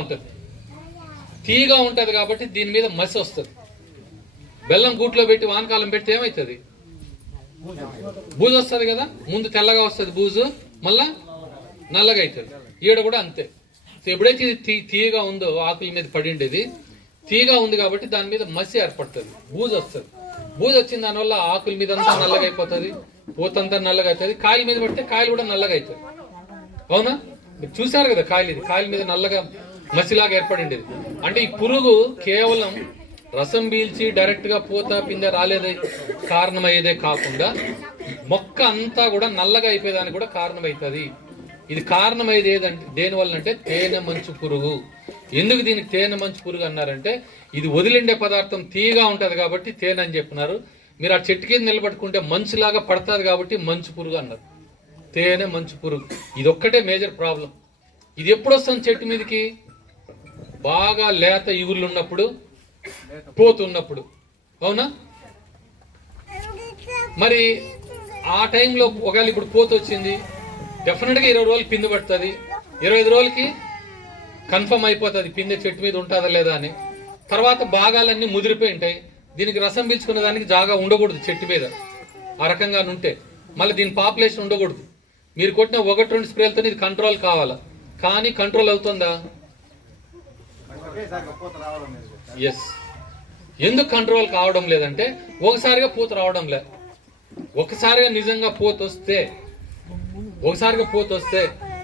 ఉంటుంది, తీగా ఉంటుంది కాబట్టి దీని మీద మసి వస్తుంది. బెల్లం గూట్లో పెట్టి వానకాలం పెడితే ఏమవుతుంది? బూజు వస్తుంది కదా, ముందు తెల్లగా వస్తుంది బూజు, మళ్ళా నల్లగా అవుతుంది. ఈడ కూడా అంతే. సో ఎప్పుడైతే ఇది తీయగా ఉందో ఆకుల మీద పడిండేది తీగా ఉంది కాబట్టి దాని మీద మసి ఏర్పడుతుంది, బూజు వస్తుంది. బూజు వచ్చిన దానివల్ల ఆకుల మీద అంతా నల్లగా అయిపోతుంది, పూతంతా నల్లగా అవుతుంది. కాయల మీద పడితే కాయలు కూడా నల్లగా అవుతుంది. అవునా? మీరు చూసారు కదా కాయలు, ఇది కాయల మీద నల్లగా మసిలాగా ఏర్పడిండేది. అంటే ఈ పురుగు కేవలం రసం పీల్చి డైరెక్ట్ గా పూత పిందె రాలేదే కారణమయ్యేదే కాకుండా మొక్క అంతా కూడా నల్లగా అయిపోయేదానికి కూడా కారణమవుతుంది. ఇది కారణమయ్యేది ఏదంటే దేనివల్ల అంటే తేనె మంచు పురుగు. ఎందుకు దీనికి తేనె మంచు పురుగు అన్నారంటే ఇది వదిలిండే పదార్థం తీయగా ఉంటది కాబట్టి తేనె అని చెప్పినారు. మీరు ఆ చెట్టు కింద నిలబట్టుకుంటే మంచులాగా పడుతుంది కాబట్టి మంచు పురుగు అన్నారు. తేనె మంచు పురుగు ఇది ఒక్కటే మేజర్ ప్రాబ్లం. ఇది ఎప్పుడు వస్తుంది చెట్టు మీదకి? బాగా లేత ఇగుళ్ళు ఉన్నప్పుడు, పోతున్నప్పుడు. అవునా? మరి ఆ టైంలో ఒకవేళ ఇప్పుడు పోత వచ్చింది, డెఫినెట్ గా 20 రోజులు పిండి పడుతుంది. 25 రోజులకి కన్ఫర్మ్ అయిపోతుంది పిందె చెట్టు మీద ఉంటుందా లేదా అని. తర్వాత భాగాలన్నీ ముదిరిపోయి ఉంటాయి. దీనికి రసం పీల్చుకునే దానికి జాగా ఉండకూడదు చెట్టు మీద. ఆ రకంగా ఉంటే మళ్ళీ దీని పాపులేషన్ ఉండకూడదు. మీరు కొట్టిన 1-2 స్ప్రేలతో ఇది కంట్రోల్ కావాలా, కానీ కంట్రోల్ అవుతుందా? ఎస్. ఎందుకు కంట్రోల్ కావడం లేదంటే ఒకసారిగా పూత రావడం లే. ఒకసారిగా నిజంగా పూత వస్తే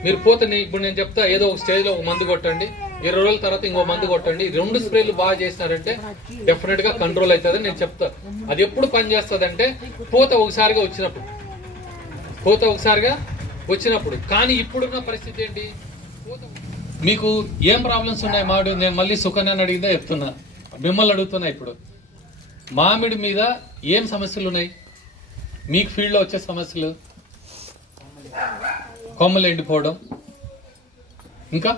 మీరు పూతని ఇప్పుడు నేను చెప్తా, ఏదో ఒక స్టేజ్ లో ఒక మందు కొట్టండి, 20 రోజుల తర్వాత ఇంకో మందు కొట్టండి, 2 స్ప్రేలు బాగా చేసినారంటే డెఫినెట్ గా కంట్రోల్ అవుతుంది నేను చెప్తా. అది ఎప్పుడు పనిచేస్తుంది అంటే పూత ఒకసారిగా వచ్చినప్పుడు. కానీ ఇప్పుడున్న పరిస్థితి ఏంటి? మీకు ఏం ప్రాబ్లమ్స్ ఉన్నాయి మామిడి? నేను మళ్ళీ సుకన్యని అడిగిందా చెప్తున్నా, మిమ్మల్ని అడుగుతున్నా. ఇప్పుడు మామిడి మీద ఏం సమస్యలు ఉన్నాయి మీకు ఫీల్డ్ లో వచ్చే సమస్యలు? కొమ్మలు ఎండిపోవడం, ఇంకా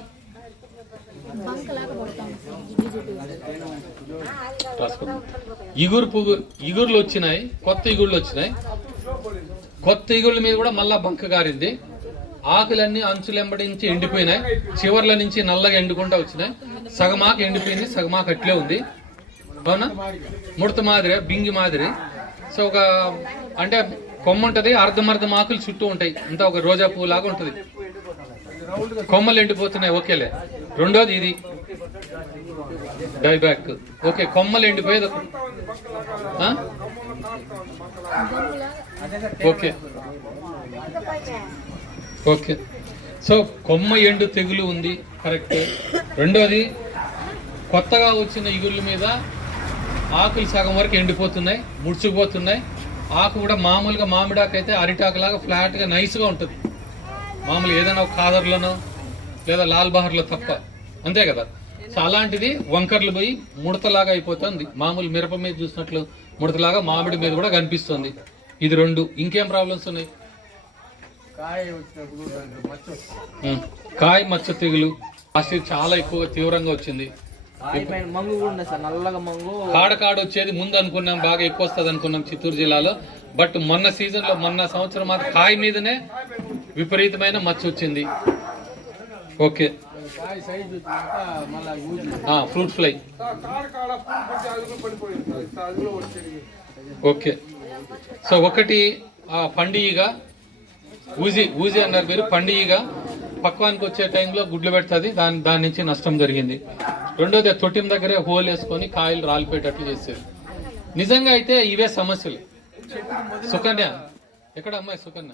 ఇగుర్లు వచ్చినాయి, కొత్త ఇగుళ్ళు వచ్చినాయి. కొత్త ఇగుళ్ళ మీద కూడా మళ్ళా బంక గారింది. ఆకులన్నీ అంచులెంబడించి ఎండిపోయినాయి, చివర్ల నుంచి నల్లగా ఎండుకుంటా వచ్చినాయి. సగమాకు ఎండిపోయింది, సగమాకు అట్లే ఉంది. అవునా? ముడత మాదిరి, బింగి మాదిరి. సో ఒక అంటే కొమ్మ ఉంటది, అర్ధమర్ధం ఆకులు చుట్టూ ఉంటాయి, అంతా ఒక రోజా పువ్వు లాగా ఉంటది. కొమ్మలు ఎండిపోతున్నాయి, ఓకేలే. రెండోది ఇది డైబ్యాక్. ఓకే, కొమ్మలు ఎండిపోయేది. Okay okay. సో కొమ్మ ఎండు తెగులు ఉంది, కరెక్ట్. రెండోది కొత్తగా వచ్చిన ఇగుళ్ళ మీద ఆకులు సగం వరకు ఎండిపోతున్నాయి, ముడుచుకుపోతున్నాయి. ఆకు కూడా మామూలుగా మామిడాకు అయితే అరిటాకు లాగా ఫ్లాట్ గా నైస్ గా ఉంటుంది, మామూలుగా ఏదైనా ఒక కాదర్లోనో లేదా లాల్ బహర్లో తప్ప, అంతే కదా. సో అలాంటిది వంకర్లు పోయి ముడతలాగా అయిపోతుంది. మామూలు మిరప మీద చూసినట్లు ముడతలాగా మామిడి మీద కూడా కనిపిస్తుంది. ఇది 2. ఇంకేం ప్రాబ్లమ్స్ ఉన్నాయి? కాయ మచ్చ తెగులు చాలా ఎక్కువగా తీవ్రంగా వచ్చింది. కాడ వచ్చేది ముందు అనుకున్నాం, బాగా ఎక్కువ వస్తుంది అనుకున్నాం చిత్తూరు జిల్లాలో. బట్ మొన్న సీజన్ లో, మొన్న సంవత్సరం మాత్రం కాయ మీదనే విపరీతమైన మచ్చ వచ్చింది. Okay. Fruit fly. Okay. So ఒకటి పండిగా ఊజీ అన్నారు మీరు. పండిగా పక్వానికి వచ్చే టైంలో గుడ్లు పెడుతుంది, దాని నుంచి నష్టం జరిగింది. రెండోది తొట్టిం దగ్గరే హోల్ వేసుకొని కాయలు రాలిపోయేటట్లు చేసేది. నిజంగా అయితే ఇవే సమస్యలు. సుకన్య ఎక్కడ? అమ్మాయి సుకన్య.